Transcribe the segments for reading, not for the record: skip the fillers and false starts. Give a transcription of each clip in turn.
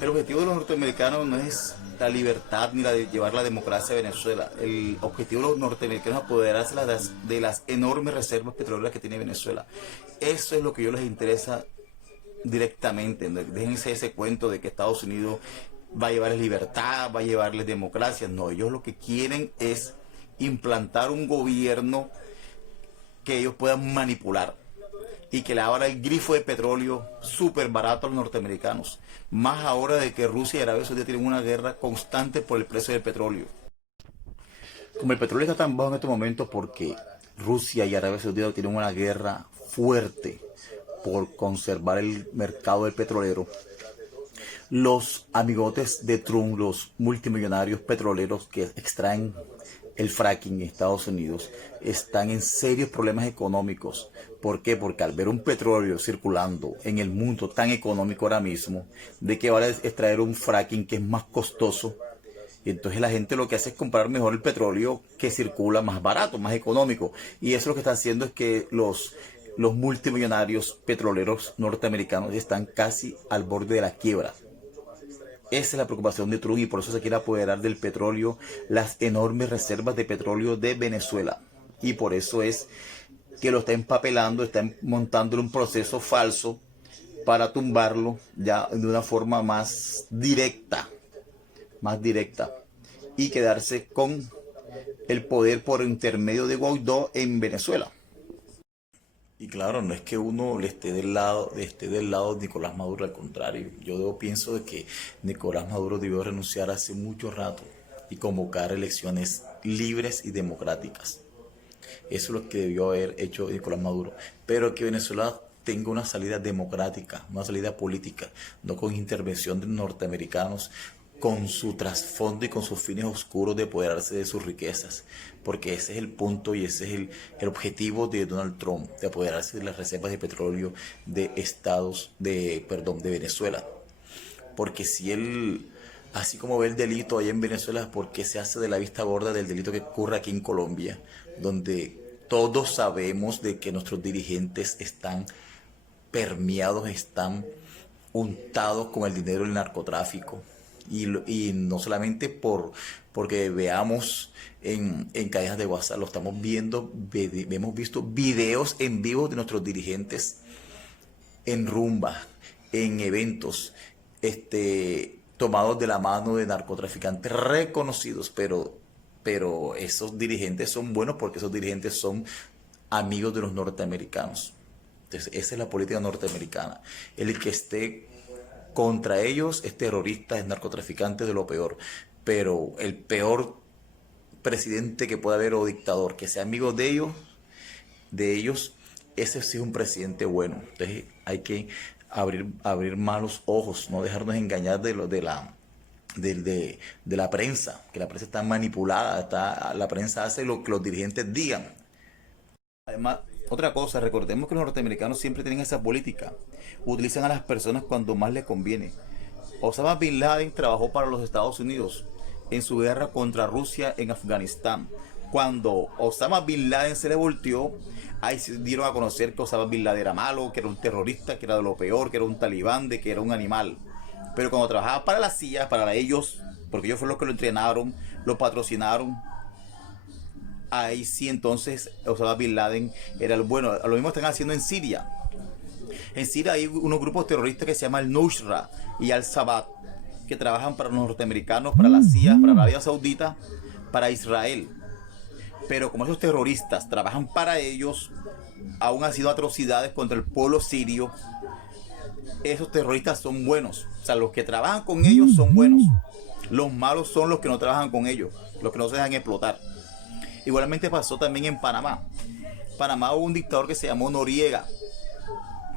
El objetivo de los norteamericanos no es la libertad ni la de llevar la democracia a Venezuela. El objetivo de los norteamericanos es apoderarse de las enormes reservas petroleras que tiene Venezuela. Eso es lo que a ellos les interesa directamente. Déjense ese cuento de que Estados Unidos va a llevarles libertad, va a llevarles democracia. No, ellos lo que quieren es implantar un gobierno que ellos puedan manipular y que le abra el grifo de petróleo súper barato a los norteamericanos. Más ahora de que Rusia y Arabia Saudita tienen una guerra constante por el precio del petróleo. Como el petróleo está tan bajo en estos momentos porque Rusia y Arabia Saudita tienen una guerra fuerte por conservar el mercado del petrolero, los amigotes de Trump, los multimillonarios petroleros que extraen el fracking en Estados Unidos, están en serios problemas económicos. ¿Por qué? Porque al ver un petróleo circulando en el mundo tan económico ahora mismo, ¿de qué vale extraer un fracking que es más costoso? Y entonces la gente lo que hace es comprar mejor el petróleo que circula más barato, más económico. Y eso lo que está haciendo es que los multimillonarios petroleros norteamericanos están casi al borde de la quiebra. Esa es la preocupación de Trump y por eso se quiere apoderar del petróleo, las enormes reservas de petróleo de Venezuela. Y por eso es que lo está empapelando, está montándole un proceso falso para tumbarlo ya de una forma más directa y quedarse con el poder por intermedio de Guaidó en Venezuela. Y claro, no es que uno le esté del lado de Nicolás Maduro, al contrario. Pienso de que Nicolás Maduro debió renunciar hace mucho rato y convocar elecciones libres y democráticas. Eso es lo que debió haber hecho Nicolás Maduro. Pero que Venezuela tenga una salida democrática, una salida política, no con intervención de norteamericanos, con su trasfondo y con sus fines oscuros de apoderarse de sus riquezas, porque ese es el punto y ese es el objetivo de Donald Trump, de apoderarse de las reservas de petróleo de de Venezuela. Porque si él, así como ve el delito allá en Venezuela, ¿por qué se hace de la vista gorda del delito que ocurre aquí en Colombia, donde todos sabemos de que nuestros dirigentes están permeados, están untados con el dinero del narcotráfico? Y no solamente porque veamos en cadenas de WhatsApp, lo estamos viendo, hemos visto videos en vivo de nuestros dirigentes en rumba, en eventos, tomados de la mano de narcotraficantes reconocidos, pero esos dirigentes son buenos porque esos dirigentes son amigos de los norteamericanos. Entonces, esa es la política norteamericana. El que esté contra ellos es terrorista, es narcotraficante, de lo peor. Pero el peor presidente que pueda haber o dictador que sea amigo de ellos, ese sí es un presidente bueno. Entonces hay que abrir malos ojos, no dejarnos engañar de la prensa, que la prensa está manipulada, la prensa hace lo que los dirigentes digan. Además, otra cosa, recordemos que los norteamericanos siempre tienen esa política. Utilizan a las personas cuando más les conviene. Osama Bin Laden trabajó para los Estados Unidos en su guerra contra Rusia en Afganistán. Cuando Osama Bin Laden se le volteó, ahí se dieron a conocer que Osama Bin Laden era malo, que era un terrorista, que era de lo peor, que era un talibán, de que era un animal. Pero cuando trabajaba para la CIA, para ellos, porque ellos fueron los que lo entrenaron, lo patrocinaron, ahí sí entonces Osama Bin Laden era el bueno. Lo mismo están haciendo en Siria. En Siria hay unos grupos terroristas que se llaman el Nusra y Al-Shabaab, que trabajan para los norteamericanos, para la CIA, para Arabia Saudita, para Israel. Pero como esos terroristas trabajan para ellos, aún han sido atrocidades contra el pueblo sirio, esos terroristas son buenos. O sea, los que trabajan con ellos son buenos. Los malos son los que no trabajan con ellos, los que no se dejan explotar. Igualmente pasó también en Panamá. Panamá hubo un dictador que se llamó Noriega,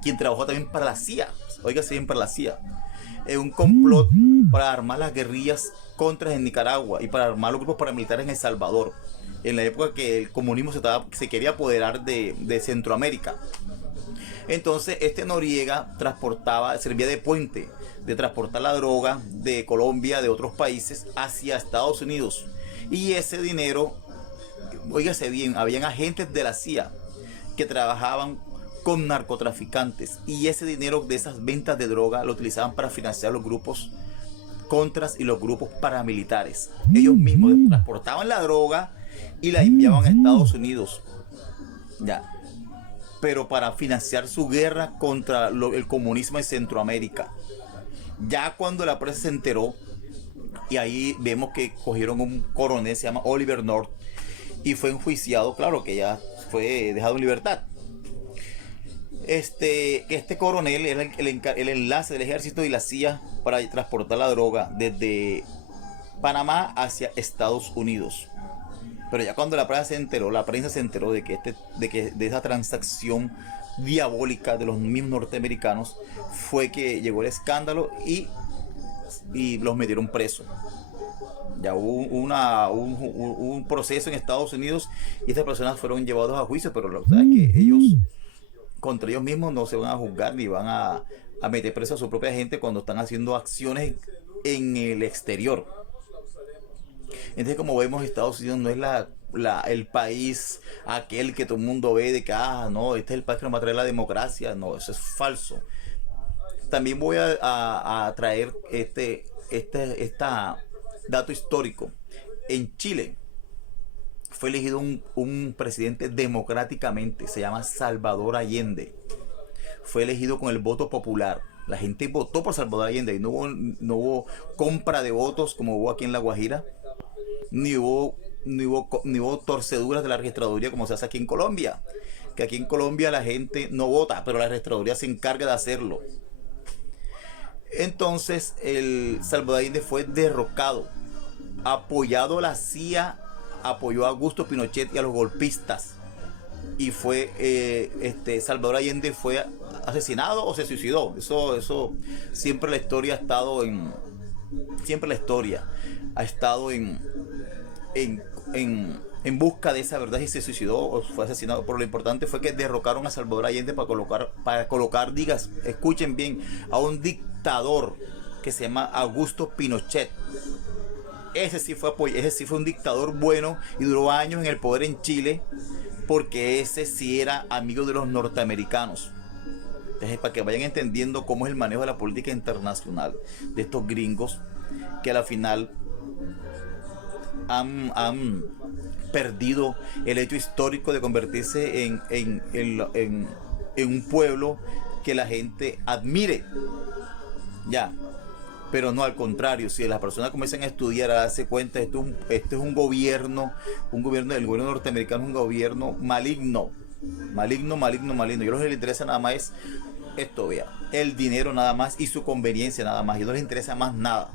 quien trabajó también para la CIA. Óigase bien, para la CIA. En un complot para armar las guerrillas contras en Nicaragua y para armar los grupos paramilitares en El Salvador. En la época que el comunismo se quería apoderar de Centroamérica. Entonces este Noriega servía de puente, de transportar la droga de Colombia, de otros países, hacia Estados Unidos. Y ese dinero, óigase bien, habían agentes de la CIA que trabajaban con narcotraficantes y ese dinero de esas ventas de droga lo utilizaban para financiar los grupos contras y los grupos paramilitares. Ellos mismos transportaban la droga y la enviaban a Estados Unidos. Ya. Pero para financiar su guerra contra el comunismo en Centroamérica. Ya cuando la prensa se enteró, y ahí vemos que cogieron un coronel, se llama Oliver North, y fue enjuiciado, claro que ya fue dejado en libertad. Este coronel era el enlace del ejército y la CIA para transportar la droga desde Panamá hacia Estados Unidos. Pero ya cuando la prensa se enteró de que de esa transacción diabólica de los mismos norteamericanos, fue que llegó el escándalo y los metieron presos. Ya hubo un proceso en Estados Unidos y estas personas fueron llevados a juicio, pero la verdad es que ellos, contra ellos mismos, no se van a juzgar ni van a meter preso a su propia gente cuando están haciendo acciones en el exterior. Entonces, como vemos, Estados Unidos no es el país aquel que todo el mundo ve de que, no, este es el país que nos va a traer la democracia. No, eso es falso. También voy a traer este dato histórico. En Chile fue elegido un presidente democráticamente, se llama Salvador Allende. Fue elegido con el voto popular. La gente votó por Salvador Allende y no hubo compra de votos como hubo aquí en La Guajira, ni hubo torceduras de la registraduría como se hace aquí en Colombia. Que aquí en Colombia la gente no vota, pero la registraduría se encarga de hacerlo. Entonces el Salvador Allende fue derrocado, apoyado la CIA, apoyó a Augusto Pinochet y a los golpistas, y Salvador Allende fue asesinado o se suicidó. Eso siempre la historia ha estado en busca de esa verdad, si se suicidó o fue asesinado. Pero lo importante fue que derrocaron a Salvador Allende para colocar, escuchen bien, a un dictador que se llama Augusto Pinochet. Ese sí fue un dictador bueno y duró años en el poder en Chile, porque ese sí era amigo de los norteamericanos. Entonces, para que vayan entendiendo cómo es el manejo de la política internacional de estos gringos, que a la final han perdido el hecho histórico de convertirse en un pueblo que la gente admire. Ya. Pero no, al contrario, si las personas comienzan a estudiar, a darse cuenta, esto es un gobierno, el gobierno norteamericano es un gobierno maligno. Y a ellos les interesa nada más el dinero nada más y su conveniencia nada más. Y no les interesa más nada.